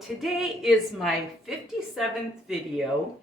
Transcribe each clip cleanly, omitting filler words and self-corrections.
today is my 57th video,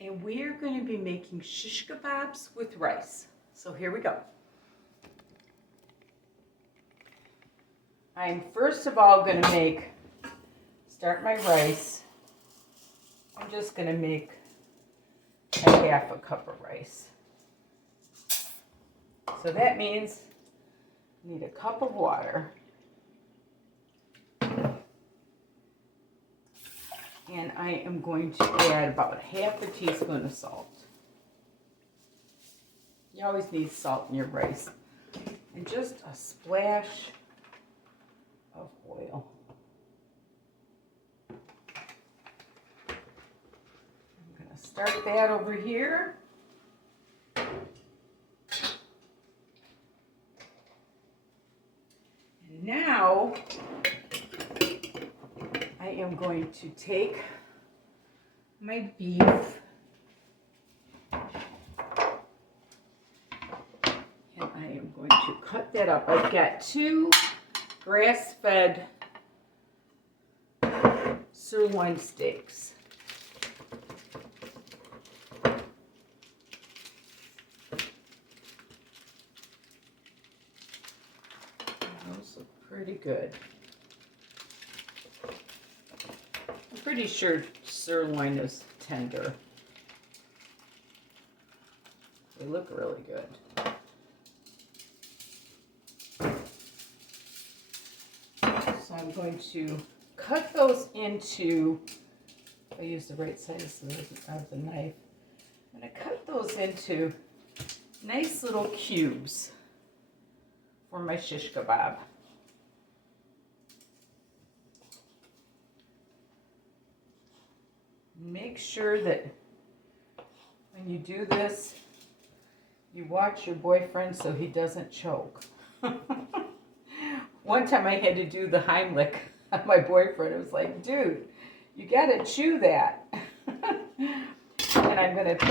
and we are going to be making shish kebabs with rice. So here we go. I'm first of all going to start my rice. I'm just going to make a half a cup of rice. So that means I need a cup of water. And I am going to add about half a teaspoon of salt. You always need salt in your rice. And just a splash of oil. I'm going to start that over here. And now I am going to take my beef and I am going to cut that up. I've got 2 grass-fed sirloin steaks. Those look pretty good. I'm pretty sure sirloin is tender. They look really good. So I'm going to cut those into, if I use the right size of the knife, I'm going to cut those into nice little cubes for my shish kebab. Make sure that when you do this, you watch your boyfriend so he doesn't choke. One time I had to do the Heimlich on my boyfriend. It was like, dude, you gotta chew that. And I'm gonna put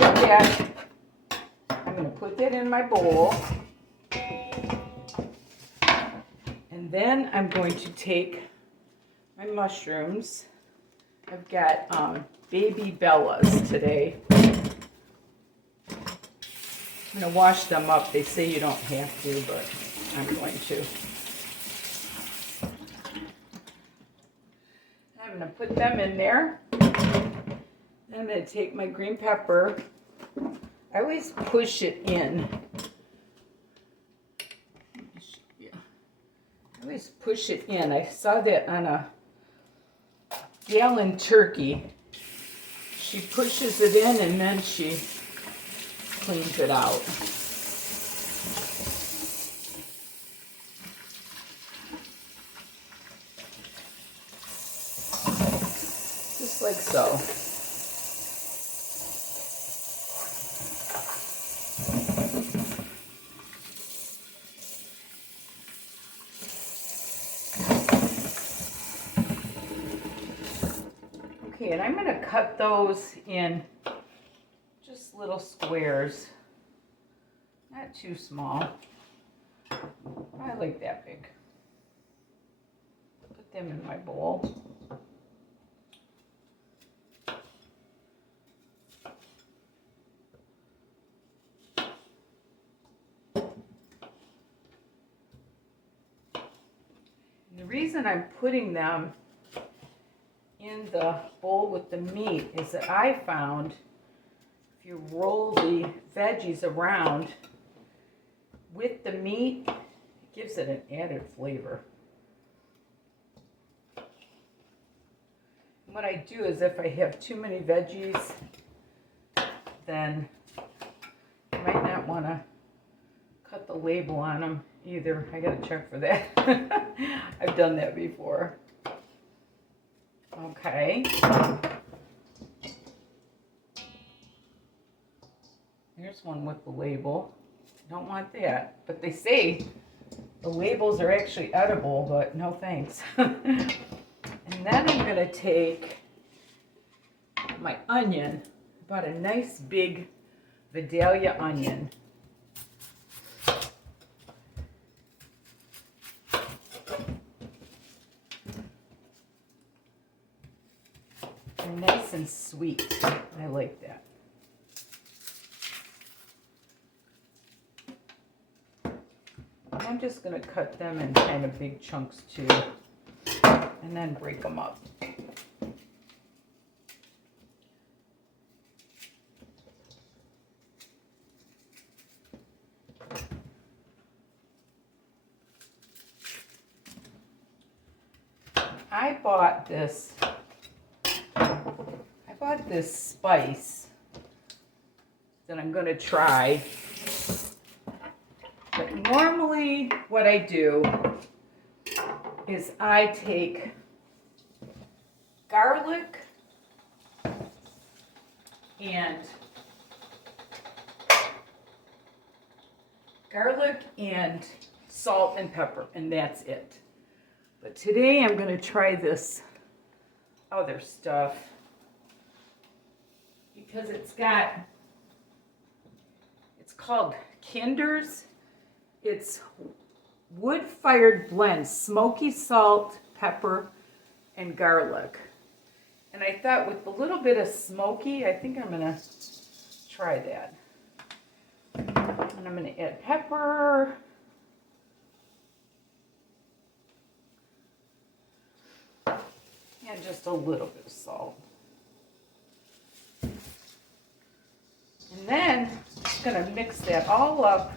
that in my bowl. And then I'm going to take my mushrooms. I've got baby Bellas today. I'm going to wash them up. They say you don't have to, but I'm going to. I'm going to put them in there. Then I'm going to take my green pepper. I always push it in. I always push it in. I saw that on a gallon turkey. She pushes it in and then she cleans it out. Just like so. Okay, and I'm going to cut those in just little squares, not too small. I like that big. Put them in my bowl. And the reason I'm putting them in the bowl with the meat is that I found if you roll the veggies around with the meat, it gives it an added flavor. And what I do is if I have too many veggies, then you might not want to cut the label on them either. I gotta check for that. I've done that before. Okay. Here's one with the label. Don't want that. But they say the labels are actually edible, but no thanks. And then I'm going to take my onion, about a nice big Vidalia onion. They're nice and sweet. I like that. I'm just going to cut them in kind of big chunks too, and then break them up. I bought this spice that I'm going to try. But normally what I do is I take garlic and salt and pepper, and that's it. But today I'm going to try this other stuff because it's called Kinder's. It's wood-fired blend, smoky salt, pepper, and garlic. And I thought with a little bit of smoky, I think I'm going to try that. And I'm going to add pepper. And just a little bit of salt. And then I'm just going to mix that all up.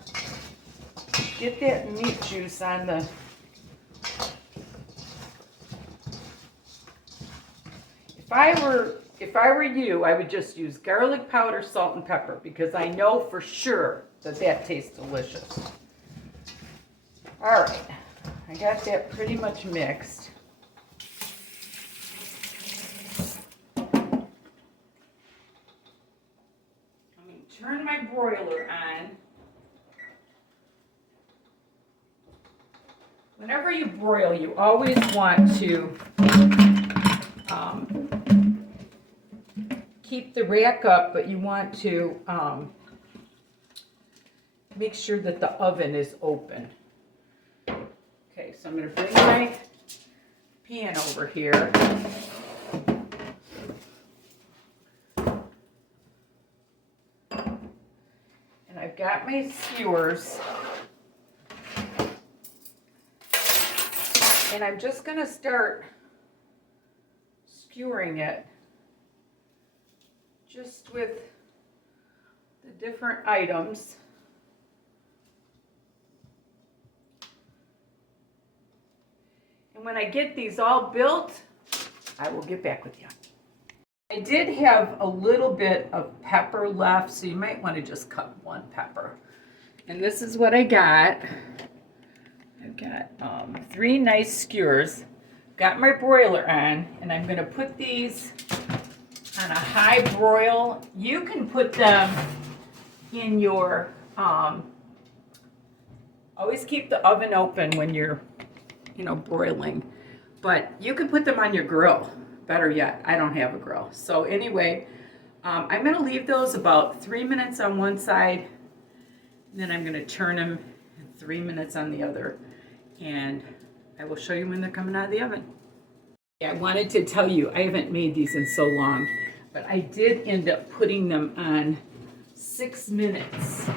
Get that meat juice on the... If I were you, I would just use garlic powder, salt, and pepper because I know for sure that tastes delicious. All right, I got that pretty much mixed. I'm going to turn my broiler on. Whenever you broil, you always want to keep the rack up, but you want to make sure that the oven is open. Okay, so I'm going to bring my pan over here. And I've got my skewers. And I'm just going to start skewering it just with the different items. And when I get these all built, I will get back with you. I did have a little bit of pepper left, so you might want to just cut one pepper. And this is what I got. I've got 3 nice skewers. Got my broiler on, and I'm going to put these on a high broil. You can put them in your, always keep the oven open when you're, broiling. But you can put them on your grill. Better yet, I don't have a grill. So anyway, I'm going to leave those about 3 minutes on one side, and then I'm going to turn them 3 minutes on the other. And I will show you when they're coming out of the oven. I wanted to tell you, I haven't made these in so long, but I did end up putting them on 6 minutes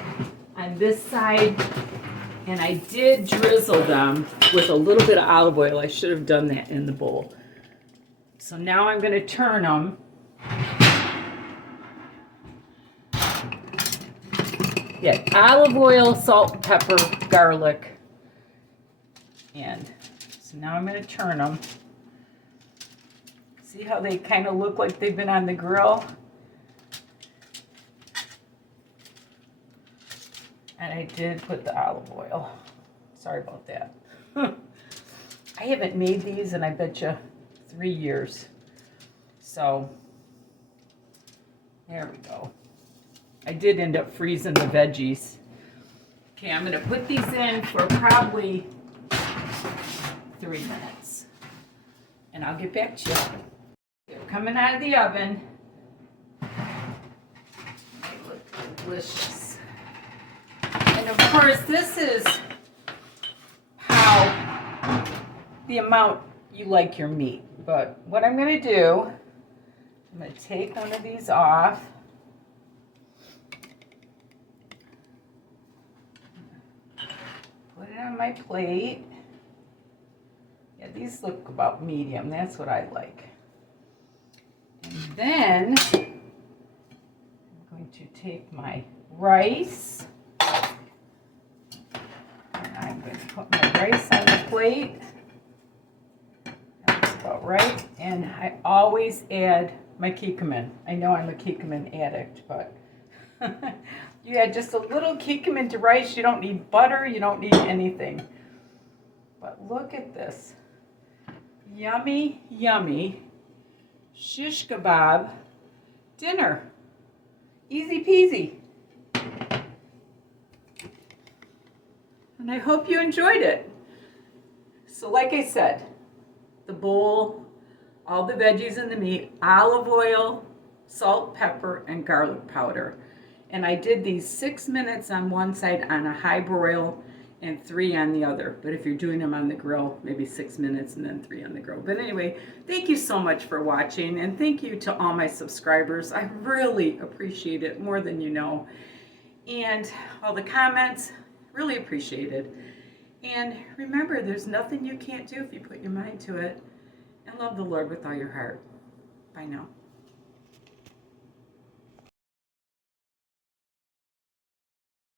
on this side, and I did drizzle them with a little bit of olive oil. I should have done that in the bowl. So now I'm going to turn them. Yeah, olive oil, salt, pepper, garlic. And so now I'm going to turn them. See how they kind of look like they've been on the grill? And I did put the olive oil. Sorry about that. I haven't made these in, I bet you, 3 years. So, there we go. I did end up freezing the veggies. Okay, I'm going to put these in for probably 3 minutes. And I'll get back to you. They're coming out of the oven. They look delicious. And of course, this is how the amount you like your meat. But what I'm going to do I'm going to take one of these off. Put it on my plate. Yeah, these look about medium. That's what I like. And then I'm going to take my rice. And I'm going to put my rice on the plate. That's about right. And I always add my kikkoman. I know I'm a kikkoman addict, but you add just a little kikkoman to rice. You don't need butter. You don't need anything. But look at this. Yummy, yummy shish kebab dinner. Easy peasy. And I hope you enjoyed it. So like I said, the bowl, all the veggies and the meat, olive oil, salt, pepper, and garlic powder. And I did these 6 minutes on one side on a high broil and 3 on the other. But if you're doing them on the grill, maybe 6 minutes and then 3 on the grill. But anyway, thank you so much for watching, and thank you to all my subscribers. I really appreciate it, more than you know. And all the comments, really appreciate it. And remember, there's nothing you can't do if you put your mind to it. And love the Lord with all your heart. Bye now.